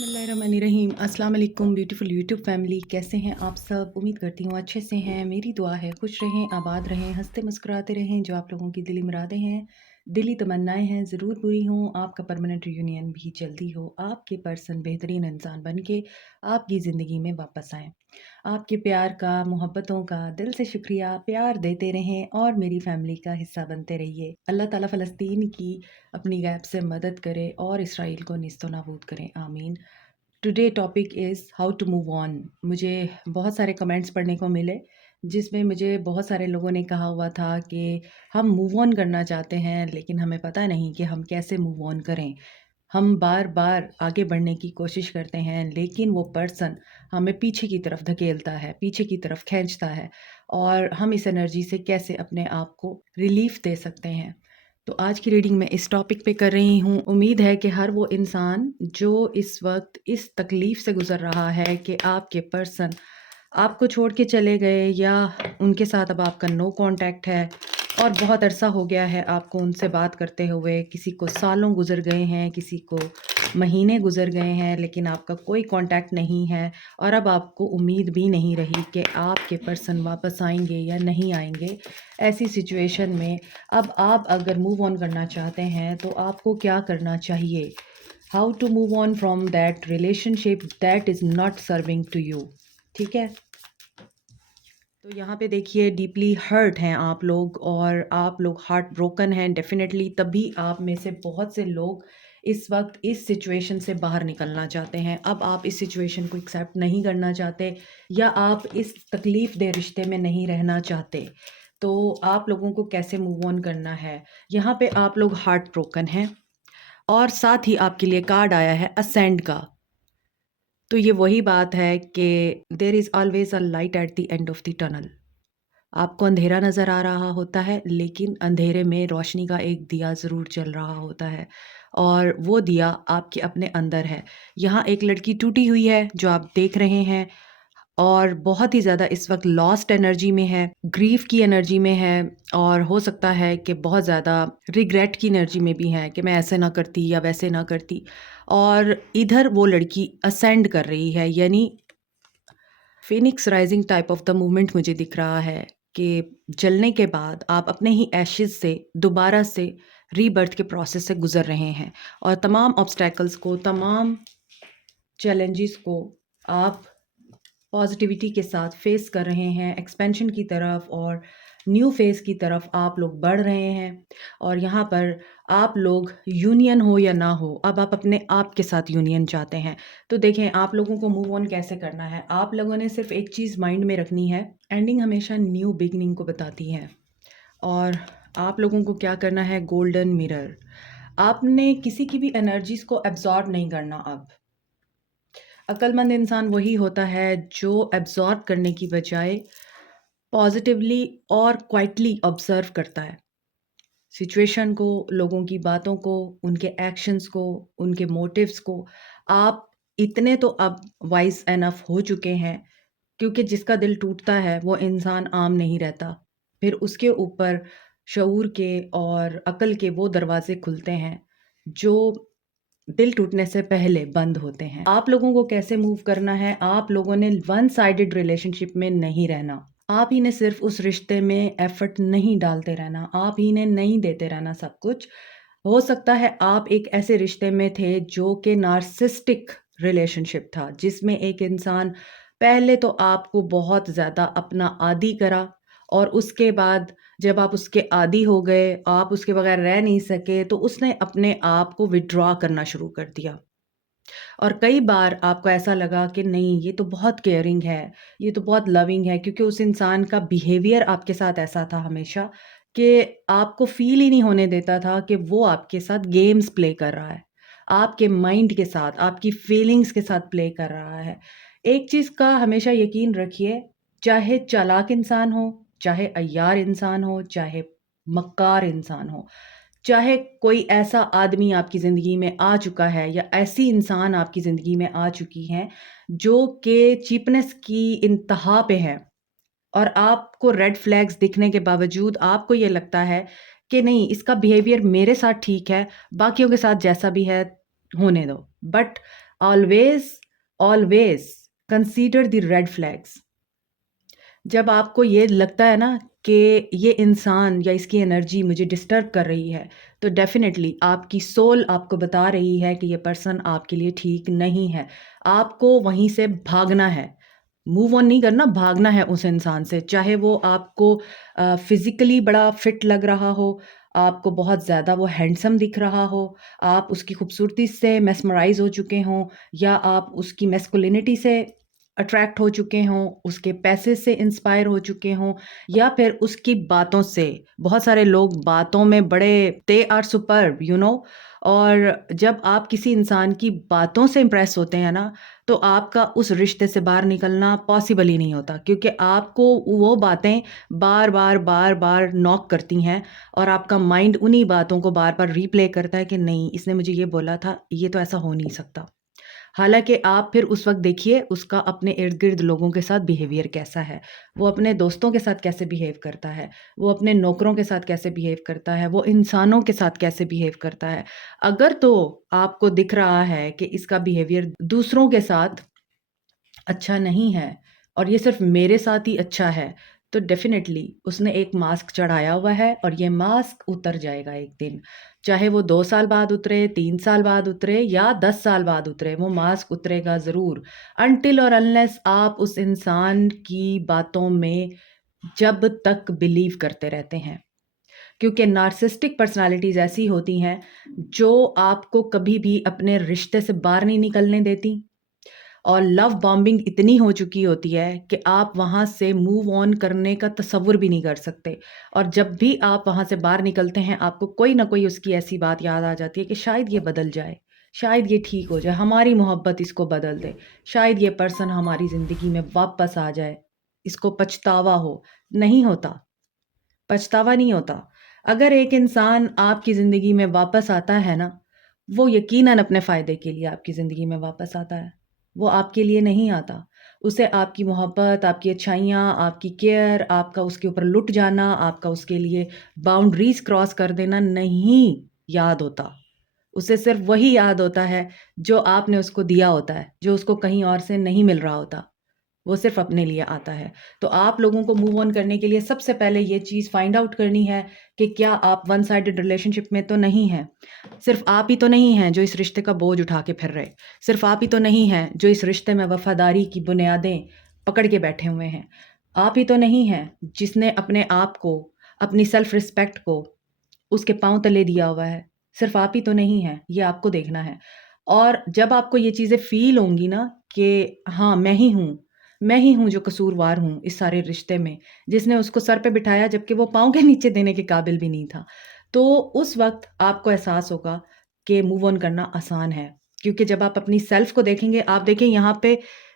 बिस्मिल्लाहिर्रहमानिर्रहीम। अस्सलाम वालेकुम ब्यूटीफुल यूट्यूब फैमिली, कैसे हैं आप सब? उम्मीद करती हूँ अच्छे से हैं। मेरी दुआ है खुश रहें, आबाद रहें, हंसते मुस्कुराते रहें। जो आप लोगों की दिली मुरादें हैं, दिली तमन्नाएं हैं, ज़रूर पूरी हों। आपका परमानेंट रियूनियन भी जल्दी हो। आपके पर्सन बेहतरीन इंसान बन के आपकी ज़िंदगी में वापस आएँ। आपके प्यार का, मोहब्बतों का दिल से शुक्रिया। प्यार देते रहें और मेरी फैमिली का हिस्सा बनते रहिए। अल्लाह ताला फ़लस्तीन की अपनी गैब से मदद करे और इसराइल को निस्तो नाबूद करें, आमीन। Today topic is how to move on. मुझे बहुत सारे कमेंट्स पढ़ने को मिले जिसमें मुझे बहुत सारे लोगों ने कहा हुआ था कि हम मूव ऑन करना चाहते हैं लेकिन हमें पता नहीं कि हम कैसे मूव ऑन करें। हम बार बार आगे बढ़ने की कोशिश करते हैं लेकिन वो पर्सन हमें पीछे की तरफ धकेलता है, पीछे की तरफ खींचता है। और हम इस एनर्जी से कैसे अपने आप को रिलीफ दे सकते हैं। तो आज की रीडिंग मैं इस टॉपिक पे कर रही हूँ। उम्मीद है कि हर वो इंसान जो इस वक्त इस तकलीफ़ से गुज़र रहा है कि आपके पर्सन आपको छोड़ के चले गए या उनके साथ अब आपका नो कांटेक्ट है और बहुत अरसा हो गया है आपको उनसे बात करते हुए। किसी को सालों गुज़र गए हैं, किसी को महीने गुज़र गए हैं, लेकिन आपका कोई कांटेक्ट नहीं है और अब आपको उम्मीद भी नहीं रही कि आपके पर्सन वापस आएंगे या नहीं आएंगे। ऐसी सिचुएशन में अब आप अगर मूव ऑन करना चाहते हैं तो आपको क्या करना चाहिए? How to move on from that relationship that is not serving to you. ठीक है? तो यहाँ पे देखिए, डीपली हर्ट हैं आप लोग और आप लोग हार्ट ब्रोकन हैं डेफिनेटली। तभी आप में से बहुत से लोग इस वक्त इस सिचुएशन से बाहर निकलना चाहते हैं। अब आप इस सिचुएशन को एक्सेप्ट नहीं करना चाहते या आप इस तकलीफ़ दे रिश्ते में नहीं रहना चाहते। तो आप लोगों को कैसे मूव ऑन करना है? यहाँ पे आप लोग हार्ट ब्रोकन हैं और साथ ही आपके लिए कार्ड आया है असेंड का। तो ये वही बात है कि there is always a light at the end of the tunnel. आपको अंधेरा नज़र आ रहा होता है लेकिन अंधेरे में रोशनी का एक दिया ज़रूर जल रहा होता है और वो दिया आपके अपने अंदर है। यहाँ एक लड़की टूटी हुई है जो आप देख रहे हैं और बहुत ही ज़्यादा इस वक्त लॉस्ट एनर्जी में है, ग्रीफ की एनर्जी में है और हो सकता है कि बहुत ज़्यादा रिग्रेट की एनर्जी में भी है कि मैं ऐसे ना करती या वैसे ना करती। और इधर वो लड़की असेंड कर रही है, यानी Phoenix rising type of the movement मुझे दिख रहा है कि जलने के बाद आप अपने ही एशेज़ से दोबारा से रीबर्थ के प्रोसेस से गुज़र रहे हैं और तमाम ऑब्स्टैकल्स को, तमाम चैलेंजेस को आप पॉजिटिविटी के साथ फेस कर रहे हैं। एक्सपेंशन की तरफ और न्यू फेज़ की तरफ आप लोग बढ़ रहे हैं और यहाँ पर आप लोग यूनियन हो या ना हो, अब आप अपने आप के साथ यूनियन चाहते हैं। तो देखें, आप लोगों को मूव ऑन कैसे करना है। आप लोगों ने सिर्फ एक चीज़ माइंड में रखनी है, एंडिंग हमेशा न्यू बिगिनिंग को बताती है। और आप लोगों को क्या करना है, गोल्डन मिरर। आपने किसी की भी एनर्जीज़ को एब्जॉर्ब नहीं करना अब। अक्लमंद इंसान वही होता है जो एब्जॉर्ब करने की बजाय पॉजिटिवली और क्वाइटली ऑब्जर्व करता है सिचुएशन को, लोगों की बातों को, उनके एक्शंस को, उनके मोटिव्स को। आप इतने तो अब वाइज एनफ हो चुके हैं क्योंकि जिसका दिल टूटता है वो इंसान आम नहीं रहता। फिर उसके ऊपर शऊर के और अकल के वो दरवाजे खुलते हैं जो दिल टूटने से पहले बंद होते हैं। आप लोगों को कैसे मूव करना है? आप लोगों ने वन साइडेड रिलेशनशिप में नहीं रहना। आप ही ने सिर्फ उस रिश्ते में एफर्ट नहीं डालते रहना, आप ही ने नहीं देते रहना सब कुछ। हो सकता है आप एक ऐसे रिश्ते में थे जो कि नार्सिसिस्टिक रिलेशनशिप था, जिसमें एक इंसान पहले तो आपको बहुत ज़्यादा अपना आदी करा और उसके बाद जब आप उसके आदी हो गए, आप उसके बगैर रह नहीं सके, तो उसने अपने आप को विथड्रॉ करना शुरू कर दिया। और कई बार आपको ऐसा लगा कि नहीं, ये तो बहुत केयरिंग है, ये तो बहुत लविंग है, क्योंकि उस इंसान का बिहेवियर आपके साथ ऐसा था हमेशा कि आपको फ़ील ही नहीं होने देता था कि वो आपके साथ गेम्स प्ले कर रहा है। आपके माइंड के साथ, आपकी फीलिंग्स के साथ प्ले कर रहा है। एक चीज़ का हमेशा यकीन रखिए, चाहे चालाक इंसान हो, चाहे अय्यार इंसान हो, चाहे मक्कार इंसान हो, चाहे कोई ऐसा आदमी आपकी ज़िंदगी में आ चुका है या ऐसी इंसान आपकी ज़िंदगी में आ चुकी हैं जो कि चीपनेस की इंतहा पे है और आपको रेड फ्लैग्स दिखने के बावजूद आपको ये लगता है कि नहीं, इसका बिहेवियर मेरे साथ ठीक है, बाकियों के साथ जैसा भी है होने दो, but always always consider the red flags. जब आपको ये लगता है ना कि ये इंसान या इसकी एनर्जी मुझे डिस्टर्ब कर रही है, तो डेफिनेटली आपकी सोल आपको बता रही है कि ये पर्सन आपके लिए ठीक नहीं है। आपको वहीं से भागना है, मूव ऑन नहीं करना, भागना है उस इंसान से। चाहे वो आपको फिजिकली बड़ा फिट लग रहा हो, आपको बहुत ज़्यादा वो हैंडसम दिख रहा हो, आप उसकी खूबसूरती से मेस्मराइज हो चुके हों, या आप उसकी मेस्कुलिनिटी से अट्रैक्ट हो चुके हों, उसके पैसे से इंस्पायर हो चुके हों, या फिर उसकी बातों से। बहुत सारे लोग बातों में बड़े, they are superb, you know. और जब आप किसी इंसान की बातों से इम्प्रेस होते हैं ना, तो आपका उस रिश्ते से बाहर निकलना पॉसिबल ही नहीं होता, क्योंकि आपको वो बातें बार बार बार बार नॉक करती हैं, और आपका माइंड उन्हीं बातों को बार बार रीप्ले करता है कि नहीं, इसने मुझे ये बोला था, ये तो ऐसा हो नहीं सकता। हालाँकि आप फिर उस वक़्त देखिए उसका अपने इर्द-गिर्द लोगों के साथ बिहेवियर कैसा है। वो अपने दोस्तों के साथ कैसे बिहेव करता है, वो अपने नौकरों के साथ कैसे बिहेव करता है, वो इंसानों के साथ कैसे बिहेव करता है। अगर तो आपको दिख रहा है कि इसका बिहेवियर दूसरों के साथ अच्छा नहीं है और ये सिर्फ़ मेरे साथ ही अच्छा है, तो डेफ़िनेटली उसने एक मास्क चढ़ाया हुआ है और ये मास्क उतर जाएगा एक दिन। चाहे वो 2 साल बाद उतरे, 3 साल बाद उतरे या 10 साल बाद उतरे, वो मास्क उतरेगा ज़रूर। अनटिल और अनलेस आप उस इंसान की बातों में जब तक बिलीव करते रहते हैं। क्योंकि नार्सिसिस्टिक पर्सनैलिटीज़ ऐसी होती हैं, जो आपको कभी भी अपने रिश्ते से बाहर नहीं निकलने देती। और लव बॉम्बिंग इतनी हो चुकी होती है कि आप वहाँ से मूव ऑन करने का तसव्वुर भी नहीं कर सकते। और जब भी आप वहाँ से बाहर निकलते हैं, आपको कोई ना कोई उसकी ऐसी बात याद आ जाती है कि शायद ये बदल जाए, शायद ये ठीक हो जाए, हमारी मोहब्बत इसको बदल दे, शायद ये पर्सन हमारी ज़िंदगी में वापस आ जाए, इसको पछतावा हो। नहीं होता, पछतावा नहीं होता। अगर एक इंसान आपकी ज़िंदगी में वापस आता है ना, वो यकीनन अपने फ़ायदे के लिए आपकी ज़िंदगी में वापस आता है। वो आपके लिए नहीं आता। उसे आपकी मोहब्बत, आपकी अच्छाइयाँ, आपकी केयर, आपका उसके ऊपर लुट जाना, आपका उसके लिए बाउंड्रीज़ क्रॉस कर देना नहीं याद होता। उसे सिर्फ़ वही याद होता है जो आपने उसको दिया होता है, जो उसको कहीं और से नहीं मिल रहा होता। वो सिर्फ़ अपने लिए आता है। तो आप लोगों को मूव ऑन करने के लिए सबसे पहले ये चीज़ फाइंड आउट करनी है कि क्या आप वन साइडेड रिलेशनशिप में तो नहीं हैं। सिर्फ़ आप ही तो नहीं हैं जो इस रिश्ते का बोझ उठा के फिर रहे। सिर्फ़ आप ही तो नहीं हैं जो इस रिश्ते में वफ़ादारी की बुनियादें पकड़ के बैठे हुए हैं। आप ही तो नहीं हैं जिसने अपने आप को, अपनी सेल्फ़ रिस्पेक्ट को उसके पाँव तले दिया हुआ है। सिर्फ़ आप ही तो नहीं हैं, ये आपको देखना है। और जब आपको ये चीज़ें फ़ील होंगी ना कि हाँ, मैं ही हूँ जो कसूरवार हूँ इस सारे रिश्ते में, जिसने उसको सर पे बिठाया जबकि वो पाँव के नीचे देने के काबिल भी नहीं था। तो उस वक़्त आपको एहसास होगा कि मूव ऑन करना आसान है। क्योंकि जब आप अपनी सेल्फ़ को देखेंगे, आप देखें यहाँ पे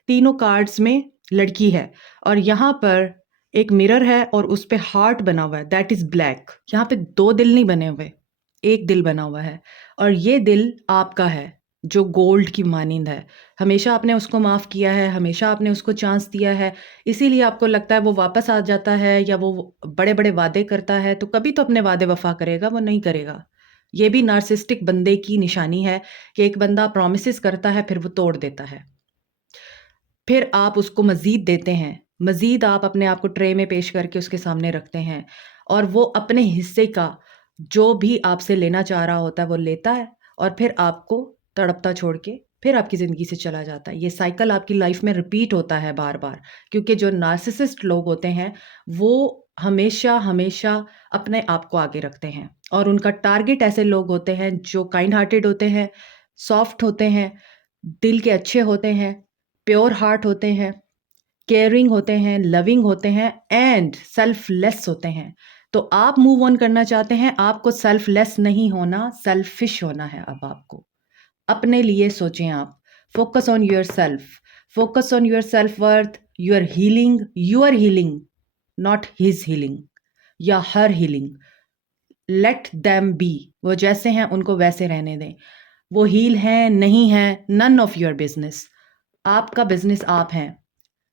तीनों कार्ड्स में लड़की है और यहाँ पर एक मिरर है और उस पे हार्ट बना हुआ है, दैट इज़ ब्लैक। यहाँ पे 2 दिल नहीं बने हुए, 1 दिल बना हुआ है और ये दिल आपका है, जो गोल्ड की मानिंद है। हमेशा आपने उसको माफ़ किया है, हमेशा आपने उसको चांस दिया है, इसीलिए आपको लगता है वो वापस आ जाता है या वो बड़े-बड़े वादे करता है, तो कभी तो अपने वादे वफ़ा करेगा, वो नहीं करेगा। ये भी नार्सिसिस्टिक बंदे की निशानी है कि एक बंदा प्रॉमिसेस करता है, फिर वो तोड़ देता है। फिर आप उसको मज़ीद देते हैं, मज़ीद आप अपने आप को ट्रे में पेश करके उसके सामने रखते हैं और वो अपने हिस्से का जो भी आपसे लेना चाह रहा होता है वो लेता है और फिर आपको तड़पता छोड़ के फिर आपकी ज़िंदगी से चला जाता है। ये साइकिल आपकी लाइफ में रिपीट होता है बार-बार, क्योंकि जो नार्सिसिस्ट लोग होते हैं वो हमेशा अपने आप को आगे रखते हैं और उनका टारगेट ऐसे लोग होते हैं जो काइंड हार्टेड होते हैं, सॉफ्ट होते हैं, दिल के अच्छे होते हैं, प्योर हार्ट होते हैं, केयरिंग होते हैं, लविंग होते हैं एंड सेल्फलेस होते हैं। तो आप मूव ऑन करना चाहते हैं, आपको सेल्फलेस नहीं होना, सेल्फिश होना है अब आपको। अपने लिए सोचें आप। Focus on yourself, focus on your self worth, your healing, not his healing या her healing. Let them be, वो जैसे हैं उनको वैसे रहने दें। वो हील हैं, नहीं हैं, नन ऑफ योर बिज़नेस। आपका बिज़नेस आप हैं।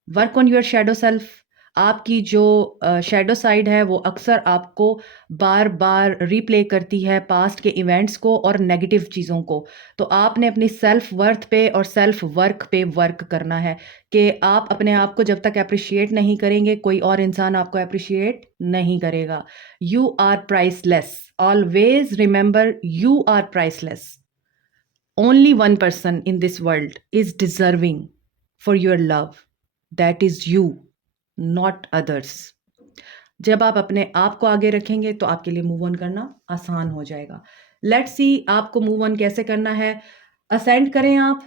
Work on your shadow self. आपकी जो शैडो साइड है वो अक्सर आपको बार-बार रिप्ले करती है पास्ट के इवेंट्स को और नेगेटिव चीज़ों को। तो आपने अपनी सेल्फ वर्थ पे और सेल्फ वर्क पे वर्क करना है कि आप अपने आप को जब तक एप्रिशिएट नहीं करेंगे, कोई और इंसान आपको एप्रिशिएट नहीं करेगा। You are priceless. Always remember you are priceless. Only one person in this world is deserving for your love. That is you, not others. जब आप अपने आप को आगे रखेंगे तो आपके लिए मूव ऑन करना आसान हो जाएगा। लेट्स सी आपको मूव ऑन कैसे करना है। असेंड करें आप।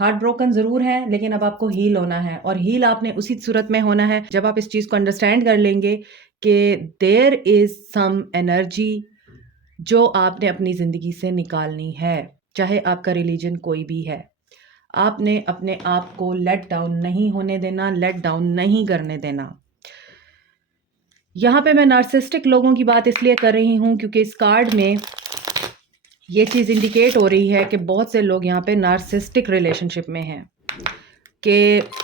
हार्ट ब्रोकन ज़रूर है लेकिन अब आपको हील होना है और हील आपने उसी सूरत में होना है जब आप इस चीज़ को अंडरस्टैंड कर लेंगे कि देयर इज़ सम एनर्जी जो आपने अपनी ज़िंदगी से निकालनी है, चाहे आपका रिलीजन कोई भी है। आपने अपने आप को लेट डाउन नहीं होने देना, लेट डाउन नहीं करने देना। यहाँ पे मैं नार्सिसिस्टिक लोगों की बात इसलिए कर रही हूँ क्योंकि इस कार्ड में ये चीज़ इंडिकेट हो रही है कि बहुत से लोग यहाँ पे नार्सिसिस्टिक रिलेशनशिप में हैं कि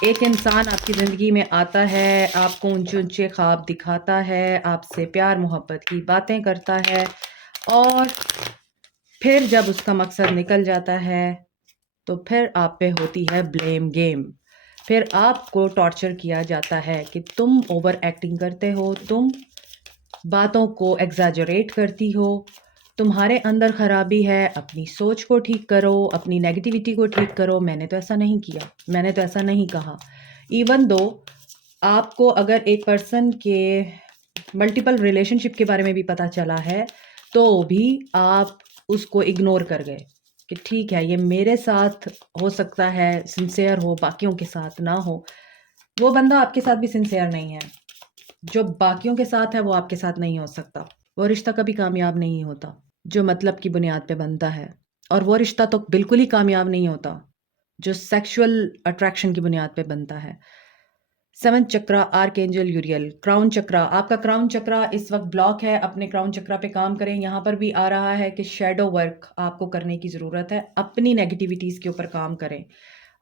एक इंसान आपकी ज़िंदगी में आता है, आपको ऊंचे-ऊंचे ख्वाब दिखाता है, आपसे प्यार मोहब्बत की बातें करता है और फिर जब उसका मकसद निकल जाता है तो फिर आप पे होती है ब्लेम गेम। फिर आपको टॉर्चर किया जाता है कि तुम ओवर एक्टिंग करते हो, तुम बातों को एग्ज़ैजरेट करती हो, तुम्हारे अंदर ख़राबी है, अपनी सोच को ठीक करो, अपनी नेगेटिविटी को ठीक करो, मैंने तो ऐसा नहीं किया, मैंने तो ऐसा नहीं कहा। इवन दो आपको अगर एक पर्सन के मल्टीपल रिलेशनशिप के बारे में भी पता चला है, तो भी आप उसको इग्नोर कर गए कि ठीक है, ये मेरे साथ हो सकता है सिंसियर हो, बाकियों के साथ ना हो। वो बंदा आपके साथ भी सिंसियर नहीं है। जो बाकियों के साथ है वो आपके साथ नहीं हो सकता। वो रिश्ता कभी कामयाब नहीं होता जो मतलब की बुनियाद पे बनता है और वो रिश्ता तो बिल्कुल ही कामयाब नहीं होता जो सेक्सुअल अट्रैक्शन की बुनियाद पे बनता है। सेवंथ चक्रा आर्कएंजल यूरियल क्राउन चक्रा, आपका क्राउन चक्रा इस वक्त ब्लॉक है। अपने क्राउन चक्रा पे काम करें। यहाँ पर भी आ रहा है कि शैडो वर्क आपको करने की ज़रूरत है। अपनी नेगेटिविटीज़ के ऊपर काम करें।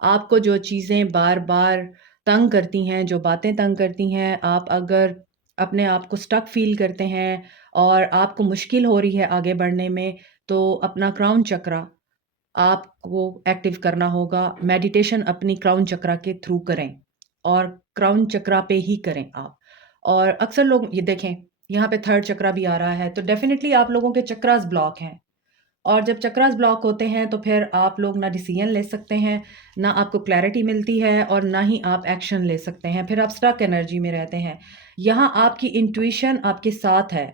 आपको जो चीज़ें बार बार तंग करती हैं, जो बातें तंग करती हैं, आप अगर अपने आप को स्टक फील करते हैं और आपको मुश्किल हो रही है आगे बढ़ने में, तो अपना क्राउन चक्रा आपको एक्टिव करना होगा। मेडिटेशन अपनी क्राउन चक्रा के थ्रू करें और क्राउन चक्रा पे ही करें आप। और अक्सर लोग ये देखें, यहाँ पे थर्ड चक्रा भी आ रहा है, तो डेफ़िनिटली आप लोगों के चक्रास ब्लॉक हैं। और जब चक्रास ब्लॉक होते हैं तो फिर आप लोग ना डिसीजन ले सकते हैं, ना आपको क्लैरिटी मिलती है और ना ही आप एक्शन ले सकते हैं। फिर आप स्टक एनर्जी में रहते हैं। यहाँ आपकी इंट्यूशन आपके साथ है।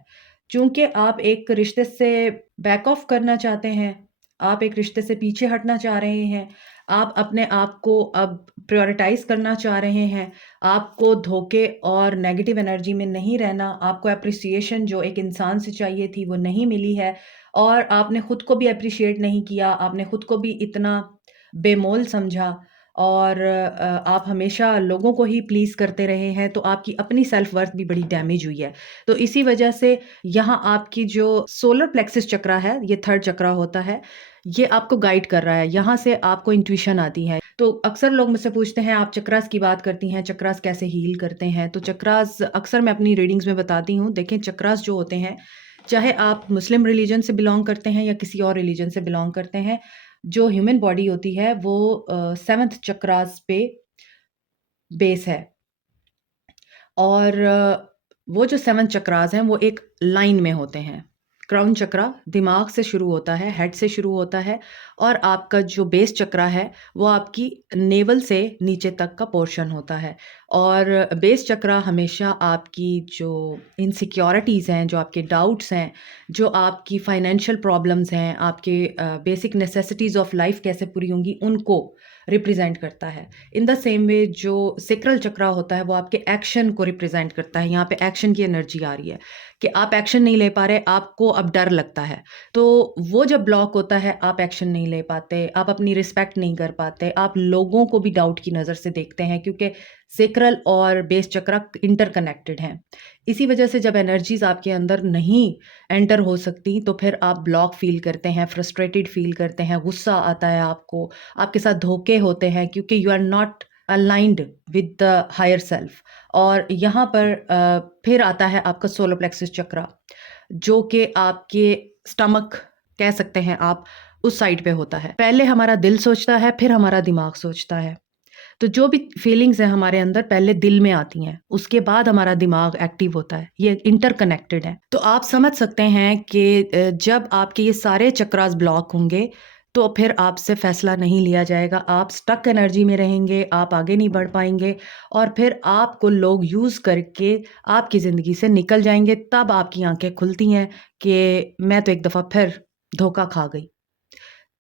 चूँकि आप एक रिश्ते से बैक ऑफ करना चाहते हैं, आप एक रिश्ते से पीछे हटना चाह रहे हैं, आप अपने आप को अब प्रायोरिटाइज़ करना चाह रहे हैं, आपको धोखे और नेगेटिव एनर्जी में नहीं रहना, आपको एप्रिसिएशन जो एक इंसान से चाहिए थी वो नहीं मिली है और आपने खुद को भी एप्रिशिएट नहीं किया, आपने खुद को भी इतना बेमोल समझा और आप हमेशा लोगों को ही प्लीज़ करते रहे हैं, तो आपकी अपनी सेल्फ वर्थ भी बड़ी डैमेज हुई है। तो इसी वजह से यहाँ आपकी जो सोलर प्लेक्सिस चक्रा है, ये थर्ड चक्रा होता है, ये आपको गाइड कर रहा है, यहाँ से आपको इंट्यूशन आती है। तो अक्सर लोग मुझसे पूछते हैं, आप चक्रास की बात करती हैं, चक्रास कैसे हील करते हैं? तो चक्रास अक्सर मैं अपनी रीडिंग्स में बताती हूँ। देखें, चक्रास जो होते हैं, चाहे आप मुस्लिम रिलीजन से बिलॉन्ग करते हैं या किसी और रिलीजन से बिलॉन्ग करते हैं, जो ह्यूमन बॉडी होती है वो 7th चक्रास पे बेस है। और वो जो 7 चक्रास हैं वो एक लाइन में होते हैं। क्राउन चक्रा दिमाग से शुरू होता है, हेड से शुरू होता है और आपका जो बेस चक्रा है वो आपकी नेवल से नीचे तक का पोर्शन होता है। और बेस चक्रा हमेशा आपकी जो इनसिक्योरिटीज़ हैं, जो आपके डाउट्स हैं, जो आपकी फाइनेंशियल प्रॉब्लम्स हैं, आपके बेसिक नेसेसिटीज़ ऑफ लाइफ कैसे पूरी होंगी, उनको रिप्रेजेंट करता है। इन द सेम वे जो सेक्रल चक्रा होता है वो आपके एक्शन को रिप्रेजेंट करता है। यहाँ पे एक्शन की एनर्जी आ रही है कि आप एक्शन नहीं ले पा रहे, आपको अब डर लगता है। तो वो जब ब्लॉक होता है, आप एक्शन नहीं ले पाते, आप अपनी रिस्पेक्ट नहीं कर पाते, आप लोगों को भी डाउट की नज़र से देखते हैं क्योंकि सेक्रल और बेस चक्रा इंटरकनेक्टेड हैं। इसी वजह से जब एनर्जीज़ आपके अंदर नहीं एंटर हो सकती तो फिर आप ब्लॉक फ़ील करते हैं, फ्रस्ट्रेटेड फ़ील करते हैं, गुस्सा आता है आपको, आपके साथ धोखे होते हैं क्योंकि you are not aligned with the higher self. और यहाँ पर फिर आता है आपका सोलर प्लेक्सस चक्रा, जो कि आपके स्टमक कह सकते हैं आप, उस साइड पे होता है। पहले हमारा दिल सोचता है, फिर हमारा दिमाग सोचता है। तो जो भी फीलिंग्स हैं हमारे अंदर पहले दिल में आती हैं, उसके बाद हमारा दिमाग एक्टिव होता है। ये इंटरकनेक्टेड है। तो आप समझ सकते हैं कि जब आपके ये सारे चक्रास ब्लॉक होंगे तो फिर आपसे फैसला नहीं लिया जाएगा, आप स्टक एनर्जी में रहेंगे, आप आगे नहीं बढ़ पाएंगे और फिर आपको लोग यूज़ करके आपकी ज़िंदगी से निकल जाएंगे। तब आपकी आंखें खुलती हैं कि मैं तो एक दफ़ा फिर धोखा खा गई।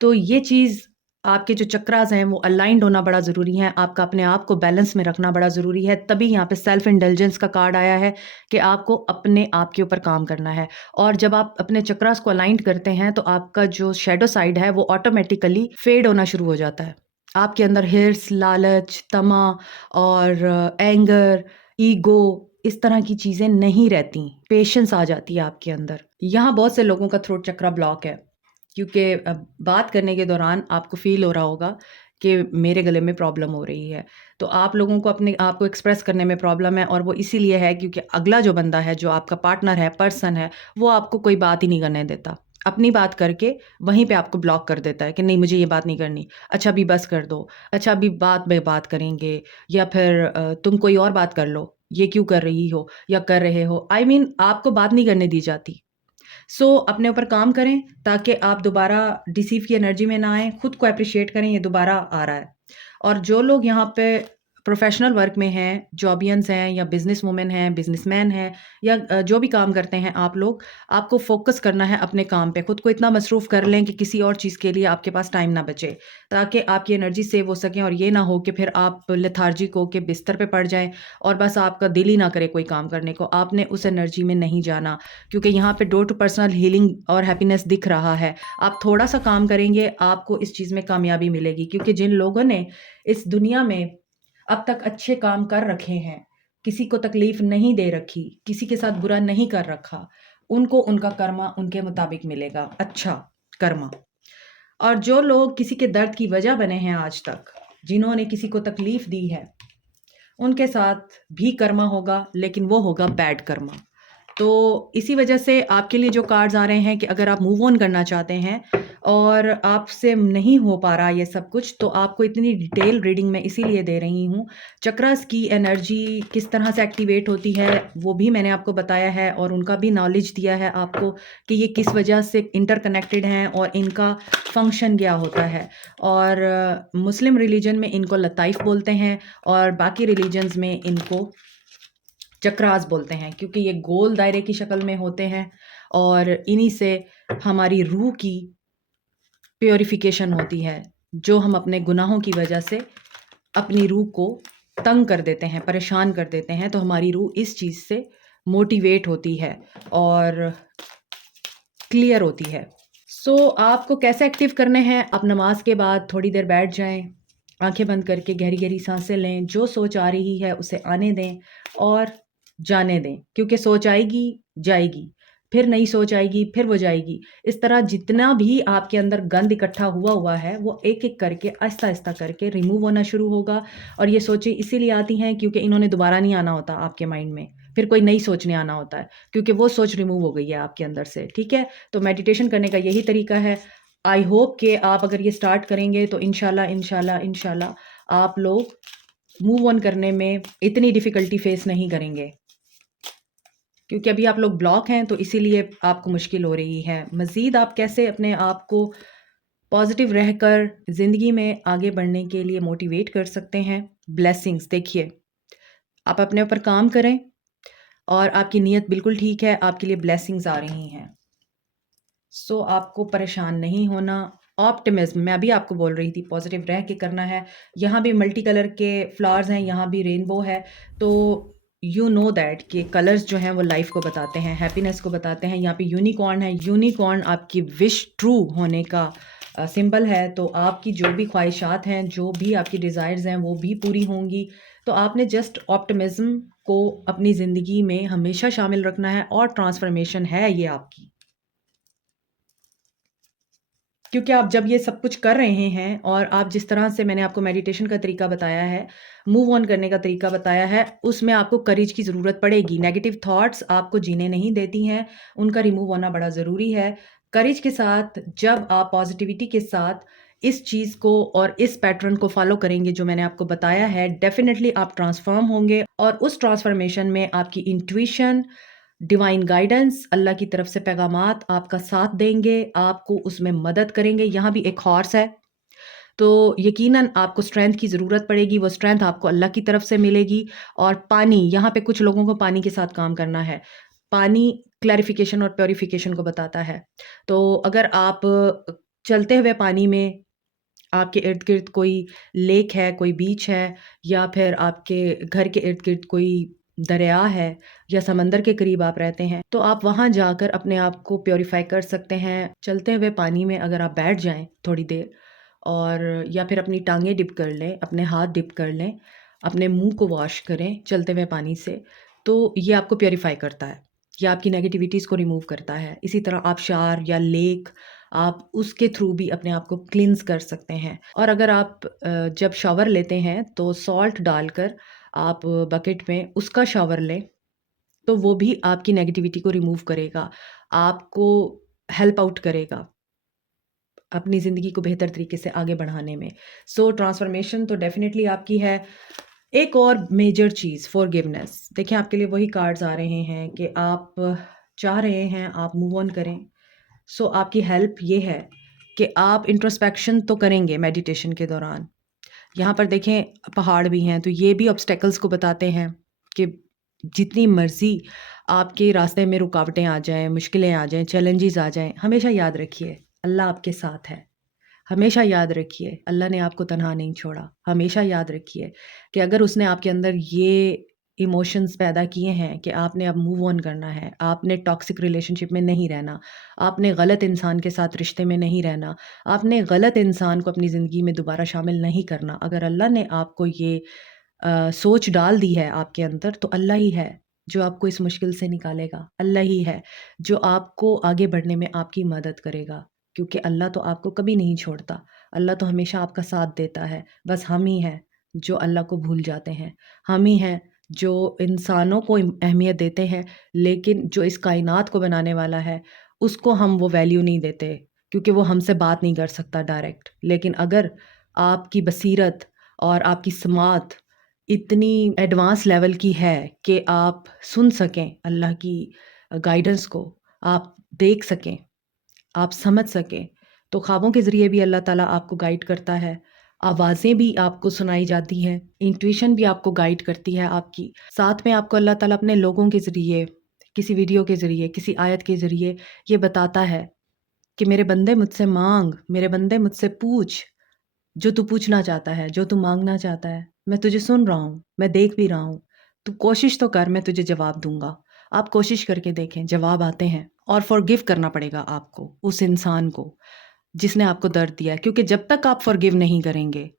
तो ये चीज़, आपके जो चक्रास हैं वो अलाइन्ड होना बड़ा ज़रूरी है, आपका अपने आप को बैलेंस में रखना बड़ा ज़रूरी है। तभी यहाँ पे सेल्फ इंडल्जेंस का कार्ड आया है कि आपको अपने आप के ऊपर काम करना है। और जब आप अपने चक्रास को अलाइन्ड करते हैं तो आपका जो शैडो साइड है वो ऑटोमेटिकली फेड होना शुरू हो जाता है। आपके अंदर हिर्स, लालच, तमा और एंगर, ईगो, इस तरह की चीज़ें नहीं रहती। पेशेंस आ जाती है आपके अंदर। यहाँ बहुत से लोगों का थ्रोट चक्रा ब्लॉक है, क्योंकि बात करने के दौरान आपको फ़ील हो रहा होगा कि मेरे गले में प्रॉब्लम हो रही है। तो आप लोगों को अपने आप को एक्सप्रेस करने में प्रॉब्लम है, और वो इसीलिए है क्योंकि अगला जो बंदा है, जो आपका पार्टनर है, पर्सन है, वो आपको कोई बात ही नहीं करने देता। अपनी बात करके वहीं पे आपको ब्लॉक कर देता है कि नहीं, मुझे ये बात नहीं करनी। अच्छा अभी बस कर दो। अच्छा अभी बाद में बात करेंगे, या फिर तुम कोई और बात कर लो। ये क्यों कर रही हो या कर रहे हो? आई मीन आपको बात नहीं करने दी जाती। अपने ऊपर काम करें ताकि आप दोबारा डिसीव की एनर्जी में ना आएँ, खुद को एप्रिशिएट करें, ये दोबारा आ रहा है। और जो लोग यहाँ पे प्रोफ़ेशनल वर्क में हैं, जॉबियंस हैं या बिज़नेस वुमेन हैं, बिज़नेसमैन हैं, या जो भी काम करते हैं आप लोग, आपको फ़ोकस करना है अपने काम पे। खुद को इतना मसरूफ़ कर लें कि किसी और चीज़ के लिए आपके पास टाइम ना बचे, ताकि आपकी एनर्जी सेव हो सके और ये ना हो कि फिर आप लेथार्जिक होके बिस्तर पे पड़ जाएँ और बस आपका दिल ही ना करे कोई काम करने को। आपने उस एनर्जी में नहीं जाना, क्योंकि यहाँ पे डोर टू पर्सनल हीलिंग और हैप्पीनेस दिख रहा है। आप थोड़ा-सा काम करेंगे, आपको इस चीज़ में कामयाबी मिलेगी, क्योंकि जिन लोगों ने इस दुनिया में अब तक अच्छे काम कर रखे हैं, किसी को तकलीफ़ नहीं दे रखी, किसी के साथ बुरा नहीं कर रखा, उनको उनका कर्मा उनके मुताबिक मिलेगा, अच्छा कर्मा। और जो लोग किसी के दर्द की वजह बने हैं आज तक, जिन्होंने किसी को तकलीफ़ दी है, उनके साथ भी कर्मा होगा, लेकिन वो होगा बैड कर्मा। तो इसी वजह से आपके लिए जो कार्ड्स आ रहे हैं कि अगर आप मूव ऑन करना चाहते हैं और आपसे नहीं हो पा रहा ये सब कुछ, तो आपको इतनी डिटेल रीडिंग मैं इसीलिए दे रही हूँ। चक्रास की एनर्जी किस तरह से एक्टिवेट होती है वो भी मैंने आपको बताया है, और उनका भी नॉलेज दिया है आपको कि ये किस वजह से इंटरकनेक्टेड हैं और इनका फंक्शन क्या होता है। और मुस्लिम रिलीजन में इनको लताइफ बोलते हैं, और बाकी रिलीजन्स में इनको चक्रास बोलते हैं, क्योंकि ये गोल दायरे की शक्ल में होते हैं और इन्हीं से हमारी रूह की प्योरिफिकेशन होती है। जो हम अपने गुनाहों की वजह से अपनी रूह को तंग कर देते हैं, परेशान कर देते हैं, तो हमारी रूह इस चीज़ से मोटिवेट होती है और क्लियर होती है। आपको कैसे एक्टिव करने हैं? आप नमाज के बाद थोड़ी देर बैठ जाएं, आंखें बंद करके गहरी गहरी सांसें लें, जो सोच आ रही है उसे आने दें और जाने दें, क्योंकि सोच आएगी जाएगी, फिर नई सोच आएगी, फिर वो जाएगी। इस तरह जितना भी आपके अंदर गंद इकट्ठा हुआ हुआ है वो एक एक करके आहिस्ता आहिस्ता करके रिमूव होना शुरू होगा। और ये सोचें इसीलिए आती हैं क्योंकि इन्होंने दोबारा नहीं आना होता आपके माइंड में, फिर कोई नई सोच नहीं आना होता है, क्योंकि वो सोच रिमूव हो गई है आपके अंदर से। ठीक है, तो मेडिटेशन करने का यही तरीका है। आई होप कि आप अगर ये स्टार्ट करेंगे तो इंशाल्लाह इंशाल्लाह इंशाल्लाह आप लोग मूव ऑन करने में इतनी डिफ़िकल्टी फेस नहीं करेंगे, क्योंकि अभी आप लोग ब्लॉक हैं तो इसीलिए आपको मुश्किल हो रही है। मज़ीद आप कैसे अपने आप को पॉजिटिव रहकर ज़िंदगी में आगे बढ़ने के लिए मोटिवेट कर सकते हैं? ब्लेसिंग्स देखिए, आप अपने ऊपर काम करें और आपकी नीयत बिल्कुल ठीक है, आपके लिए ब्लेसिंग्स आ रही हैं। आपको परेशान नहीं होना। ऑप्टिमिज्म मैं अभी आपको बोल रही थी, पॉजिटिव रह के करना है। यहाँ भी मल्टी कलर के फ्लावर्स हैं, यहाँ भी रेनबो है। तो यू नो दैट कि कलर्स जो हैं वो लाइफ को बताते हैं, हैप्पीनेस को बताते हैं। यहाँ पे यूनिकॉर्न है, यूनिकॉर्न आपकी विश ट्रू होने का सिंबल है। तो आपकी जो भी ख्वाहिशात हैं, जो भी आपकी डिज़ायर्स हैं, वो भी पूरी होंगी। तो आपने जस्ट ऑप्टिमिज्म को अपनी ज़िंदगी में हमेशा शामिल रखना है, और ट्रांसफॉर्मेशन है ये आपकी। क्योंकि आप जब ये सब कुछ कर रहे हैं और आप जिस तरह से मैंने आपको मेडिटेशन का तरीका बताया है, मूव ऑन करने का तरीका बताया है, उसमें आपको करेज की ज़रूरत पड़ेगी। नेगेटिव थॉट्स आपको जीने नहीं देती हैं, उनका रिमूव होना बड़ा ज़रूरी है। करेज के साथ जब आप पॉज़िटिविटी के साथ इस चीज़ को और इस पैटर्न को फ़ॉलो करेंगे जो मैंने आपको बताया है, डेफ़िनिटली आप ट्रांसफ़ॉर्म होंगे और उस ट्रांसफ़ॉर्मेशन में आपकी इंट्यूशन, डिवाइन गाइडेंस, अल्लाह की तरफ से पैगामात आपका साथ देंगे, आपको उसमें मदद करेंगे। यहाँ भी एक हॉर्स है, तो यकीनन आपको स्ट्रेंथ की ज़रूरत पड़ेगी, वो स्ट्रेंथ आपको अल्लाह की तरफ से मिलेगी। और पानी, यहाँ पे कुछ लोगों को पानी के साथ काम करना है। पानी क्लैरिफ़िकेशन और प्यूरिफ़िकेशन को बताता है। तो अगर आप चलते हुए पानी में आपके इर्द-गिर्द कोई लेक है, कोई बीच है या फिर आपके घर के इर्द-गिर्द कोई दरिया है या समंदर के करीब आप रहते हैं, तो आप वहाँ जाकर अपने आप को प्यूरिफ़ाई कर सकते हैं। चलते हुए पानी में अगर आप बैठ जाएँ थोड़ी देर और या फिर अपनी टाँगें डिप कर लें, अपने हाथ डिप कर लें, अपने मुँह को वॉश करें चलते हुए पानी से, तो ये आपको प्यूरिफ़ाई करता है। ये आपकी नेगेटिविटीज़ को रिमूव करता है। इसी तरह आबशार या लेक, आप उसके थ्रू भी अपने आप को क्लींस कर सकते हैं। और अगर आप जब शॉवर लेते हैं तो सॉल्ट डालकर आप बकेट में उसका शॉवर लें, तो वो भी आपकी नेगेटिविटी को रिमूव करेगा, आपको हेल्प आउट करेगा अपनी ज़िंदगी को बेहतर तरीके से आगे बढ़ाने में। सो ट्रांसफ़ॉर्मेशन तो डेफ़िनिटली आपकी है। एक और मेजर चीज़ फ़ॉरगिवनेस। देखिए आपके लिए वही कार्ड्स आ रहे हैं कि आप चाह रहे हैं आप मूव ऑन करें। सो आपकी हेल्प ये है कि आप इंट्रोस्पेक्शन तो करेंगे मेडिटेशन के दौरान। यहाँ पर देखें पहाड़ भी हैं, तो ये भी ऑब्स्टेकल्स को बताते हैं कि जितनी मर्ज़ी आपके रास्ते में रुकावटें आ जाएँ, मुश्किलें आ जाएँ, चैलेंजेस आ जाएँ, हमेशा याद रखिए अल्लाह आपके साथ है। हमेशा याद रखिए अल्लाह ने आपको तन्हा नहीं छोड़ा। हमेशा याद रखिए कि अगर उसने आपके अंदर ये इमोशंस पैदा किए हैं कि आपने अब मूव ऑन करना है, आपने टॉक्सिक रिलेशनशिप में नहीं रहना, आपने गलत इंसान के साथ रिश्ते में नहीं रहना, आपने गलत इंसान को अपनी ज़िंदगी में दोबारा शामिल नहीं करना। अगर अल्लाह ने आपको ये सोच डाल दी है आपके अंदर, तो अल्लाह ही है जो आपको इस मुश्किल से निकालेगा। अल्लाह ही है जो आपको आगे बढ़ने में आपकी मदद करेगा, क्योंकि अल्लाह तो आपको कभी नहीं छोड़ता। अल्लाह तो हमेशा आपका साथ देता है। बस हम ही हैं जो अल्लाह को भूल जाते हैं। हम ही हैं जो इंसानों को अहमियत देते हैं, लेकिन जो इस कायनात को बनाने वाला है, उसको हम वो वैल्यू नहीं देते, क्योंकि वो हमसे बात नहीं कर सकता डायरेक्ट। लेकिन अगर आपकी बसीरत और आपकी समात इतनी एडवांस लेवल की है कि आप सुन सकें अल्लाह की गाइडेंस को, आप देख सकें, आप समझ सकें, तो ख्वाबों के ज़रिए भी अल्लाह ताला आपको गाइड करता है। आवाज़ें भी आपको सुनाई जाती हैं, इंट्यूशन भी आपको गाइड करती है आपकी। साथ में आपको अल्लाह ताला अपने लोगों के ज़रिए, किसी वीडियो के ज़रिए, किसी आयत के ज़रिए ये बताता है कि मेरे बंदे मुझसे माँग, मेरे बंदे मुझसे पूछ, जो तू पूछना चाहता है, जो तू माँगना चाहता है, मैं तुझे सुन रहा हूँ, मैं देख भी रहा हूँ। तू कोशिश तो कर, मैं तुझे जवाब दूँगा। आप कोशिश करके देखें, जवाब आते हैं और फ़ॉरगिव करना पड़ेगा आपको, उस इंसान को, जिसने आपको दर्द दिया है। क्योंकि जब तक आप फ़ॉरगिव नहीं करेंगे,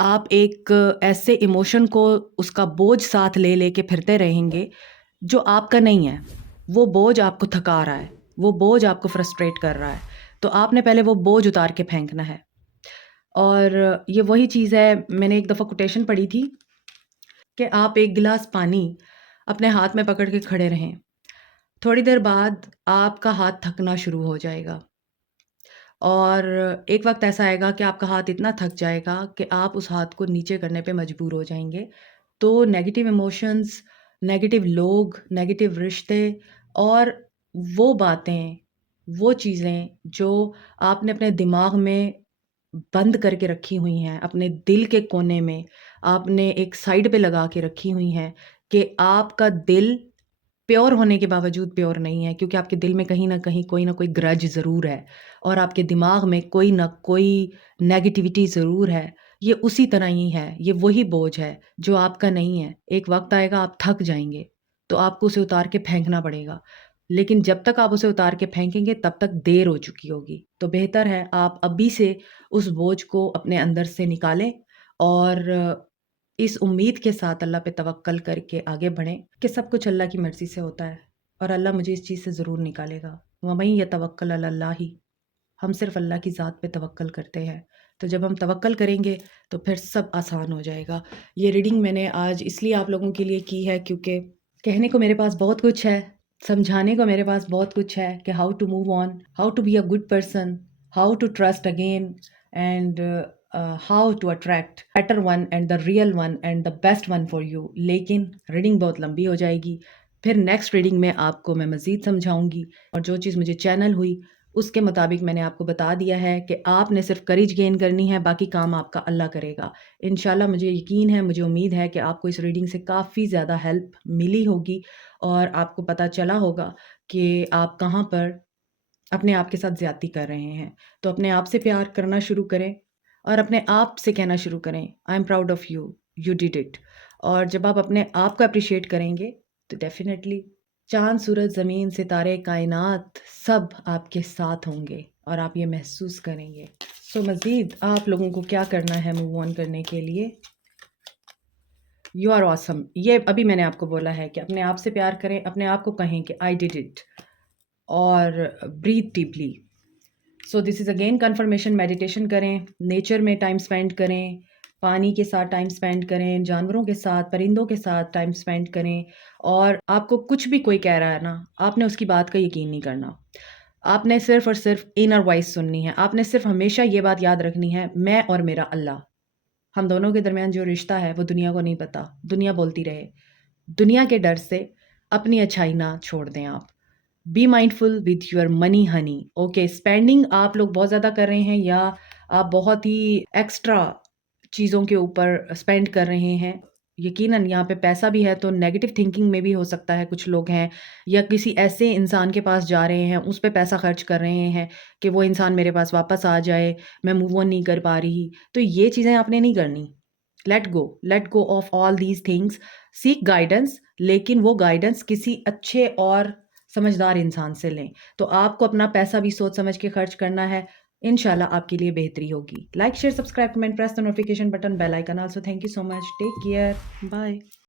आप एक ऐसे इमोशन को उसका बोझ साथ ले के फिरते रहेंगे, जो आपका नहीं है। वो बोझ आपको थका रहा है, वो बोझ आपको फ्रस्ट्रेट कर रहा है। तो आपने पहले वो बोझ उतार के फेंकना है। और ये वही चीज़ है, मैंने एक दफ़ा कोटेशन पढ़ी थी कि आप 1 गिलास पानी अपने हाथ में पकड़ के खड़े रहें। थोड़ी देर बाद आपका हाथ थकना शुरू हो जाएगा और एक वक़्त ऐसा आएगा कि आपका हाथ इतना थक जाएगा कि आप उस हाथ को नीचे करने पे मजबूर हो जाएँगे। तो नेगेटिव इमोशंस, नेगेटिव लोग, नेगेटिव रिश्ते और वो बातें, वो चीज़ें जो आपने अपने दिमाग में बंद करके रखी हुई हैं, अपने दिल के कोने में आपने एक साइड पे लगा के रखी हुई हैं कि आपका दिल प्योर होने के बावजूद प्योर नहीं है, क्योंकि आपके दिल में कहीं न कहीं कोई न कोई ग्रज ज़रूर है और आपके दिमाग में कोई न कोई नेगेटिविटी ज़रूर है। ये उसी तरह ही है, ये वही बोझ है जो आपका नहीं है। एक वक़्त आएगा आप थक जाएँगे, तो आपको उसे उतार के फेंकना पड़ेगा। लेकिन जब तक आप उसे उतार के फेंकेंगे तब तक देर हो चुकी होगी। तो बेहतर है आप अभी से उस बोझ को अपने अंदर से निकालें और इस उम्मीद के साथ अल्लाह पे तवक्कल करके आगे बढ़ें कि सब कुछ अल्लाह की मर्ज़ी से होता है और अल्लाह मुझे इस चीज़ से ज़रूर निकालेगा। वमन यतवक्कल अलल्लाहि हम सिर्फ़ अल्लाह की ज़ात पे तवक्कल करते हैं। तो जब हम तवक्कल करेंगे तो फिर सब आसान हो जाएगा। ये रीडिंग मैंने आज इसलिए आप लोगों के लिए की है क्योंकि कहने को मेरे पास बहुत कुछ है, समझाने को मेरे पास बहुत कुछ है कि how to move on, how to be a good person, how to trust again and how to attract better one and the real one and the best one for you. लेकिन रीडिंग बहुत लंबी हो जाएगी। फिर next reading में आपको मैं मज़ीद समझाऊँगी और जो चीज़ मुझे चैनल हुई उसके मुताबिक मैंने आपको बता दिया है कि आपने सिर्फ करेज गेन करनी है, बाकी काम आपका अल्लाह करेगा। इंशाल्लाह मुझे यकीन है, मुझे उम्मीद है कि आपको इस रीडिंग से काफ़ी ज़्यादा हेल्प मिली होगी और आपको पता चला होगा कि आप कहाँ पर अपने आप के साथ ज़्यादती कर रहे हैं। तो अपने आप से प्यार करना शुरू करें और अपने आप से कहना शुरू करें, I am proud of you, you did it. और जब आप अपने आप को एप्रिशिएट करेंगे तो डेफ़िनेटली चाँद, सूरज, ज़मीन, सितारे, कायनात सब आपके साथ होंगे और आप ये महसूस करेंगे। तो मज़ीद आप लोगों को क्या करना है मूव ऑन करने के लिए? You are awesome. ये अभी मैंने आपको बोला है कि अपने आप से प्यार करें, अपने आप को कहें कि आई डिड इट और breathe deeply. So this is again confirmation. Meditation करें, नेचर में टाइम स्पेंड करें, पानी के साथ टाइम स्पेंड करें, जानवरों के साथ, परिंदों के साथ टाइम स्पेंड करें। और आपको कुछ भी कोई कह रहा है ना, आपने उसकी बात का यकीन नहीं करना। आपने सिर्फ़ और सिर्फ़ इनर वॉइस सुननी है। आपने सिर्फ़ हमेशा ये बात याद रखनी है, मैं और मेरा अल्लाह, हम दोनों के दरमियान जो रिश्ता है वो दुनिया को नहीं पता। दुनिया बोलती रहे। दुनिया के डर से अपनी अच्छाई ना छोड़ दें आप। Be mindful with your money Honey. Okay, spending आप लोग बहुत ज़्यादा कर रहे हैं या आप बहुत ही एक्स्ट्रा चीज़ों के ऊपर स्पेंड कर रहे हैं। यकीनन यहाँ पे पैसा भी है तो नेगेटिव थिंकिंग में भी हो सकता है कुछ लोग हैं, या किसी ऐसे इंसान के पास जा रहे हैं, उस पे पैसा खर्च कर रहे हैं कि वो इंसान मेरे पास वापस आ जाए, मैं मूव ऑन नहीं कर पा रही। तो ये चीज़ें आपने नहीं करनी। Let go of all these things. Seek guidance, लेकिन वो गाइडेंस किसी अच्छे और समझदार इंसान से लें। तो आपको अपना पैसा भी सोच समझ के खर्च करना है। इंशाल्लाह आपके लिए बेहतरी होगी। Like, share, subscribe, comment, press the notification button, bell icon. Also thank you so much. Take care. Bye.